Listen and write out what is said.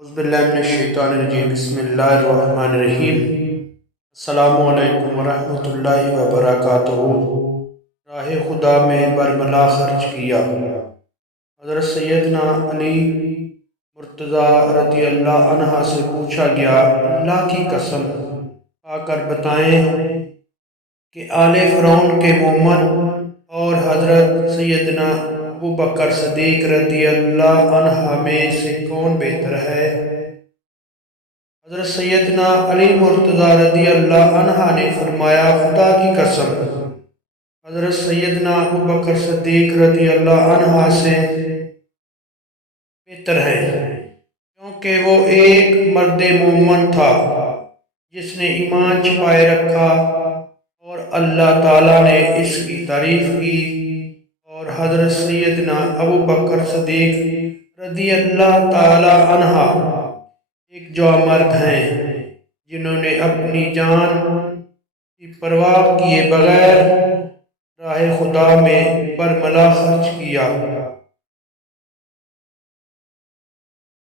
اعوذ باللہ من الشیطان الرجیم بسم اللہ الرحمن الرحیم السلام علیکم ورحمۃ اللہ وبرکاتہ۔ راہ خدا میں برملا خرچ کیا۔ حضرت سیدنا علی مرتضیٰ رضی اللہ عنہ سے پوچھا گیا، اللہ کی قسم کھا کر بتائیں کہ آل فرعون کے مومن اور حضرت سیدنا ابو بکر صدیق رضی اللہ عنہ میں سے کون بہتر ہے؟ حضرت سیدنا علی مرتضیٰ رضی اللہ عنہ نے فرمایا، خدا کی قسم حضرت سیدنا ابو بکر صدیق رضی اللہ عنہ سے بہتر ہے، کیونکہ وہ ایک مرد مومن تھا جس نے ایمان چھپائے رکھا اور اللہ تعالیٰ نے اس کی تعریف کی، اور حضرت سیدنا ابو بکر صدیق رضی اللہ تعالیٰ عنہ ایک جوامرد ہیں جنہوں نے اپنی جان کی پرواہ کیے بغیر راہ خدا میں برملا خرچ کیا۔